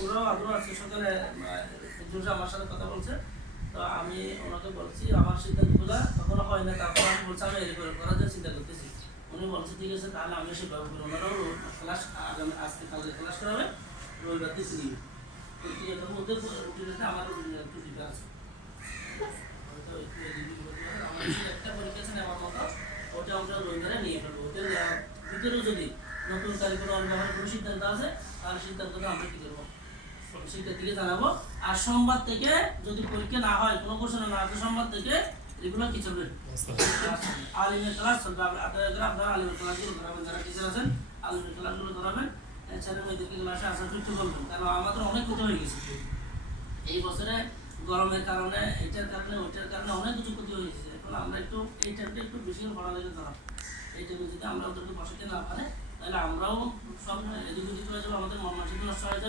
ওনারাও আগ্রহ আছে সকালে আমার সাথে কথা বলছে। তো আমি ওনাকে বলছি আমার সিদ্ধান্তগুলো কখনো হয় না তারপর আমি বলছি আমি এর করে করার জন্য চিন্তা করতেছি। উনি বলছে ঠিক আছে তাহলে আমি সেভাবে করি। ওনারাও ক্লাস আগামী আজকে কালকে ক্লাস করাবে রবিবার নিয়ে এটার মধ্যে রুটিনটা আমার একটু ডিফার আছে। হয়তো আমার একটা পরীক্ষা আছে আমার মতো। ওটা আমরা রবিবারে নিয়ে ফেলব। আহ, ভিতরেও যদি নতুন কারিকুলাম ব্যবহার কোনো সিদ্ধান্ত আছে তাহলে সিদ্ধান্তটা আমরা কি করব? জানাব। আর থেকে যদি পরীক্ষা না হয়, কোনো না আসে থেকে কি চলবে? আলিমের ক্লাস চলবে। আপনি- আপনারা আলিমের ক্লাসগুলো ধরাবেন, যারা টিচার আছেন, আলিমের ক্লাসগুলো ধরাবেন। ছেলে মেয়েদেরকে ক্লাসে আসার বলবেন। কারণ আমাদের অনেক ক্ষতি হয়ে গেছে। এই বছরে গরমের কারণে এটার কারণে, ওইটার কারণে অনেক কিছু ক্ষতি হয়ে গেছে। এখন আমরা একটু এই টাইমটা একটু বেশি পড়ালেখা করা। এই টাইমে যদি আমরা ওদেরকে বসাতে না পারে, তাহলে আমরাও সব এদিক ওদিক হয়ে যাব, আমাদের মন মানসিক নষ্ট হয়ে যাবে।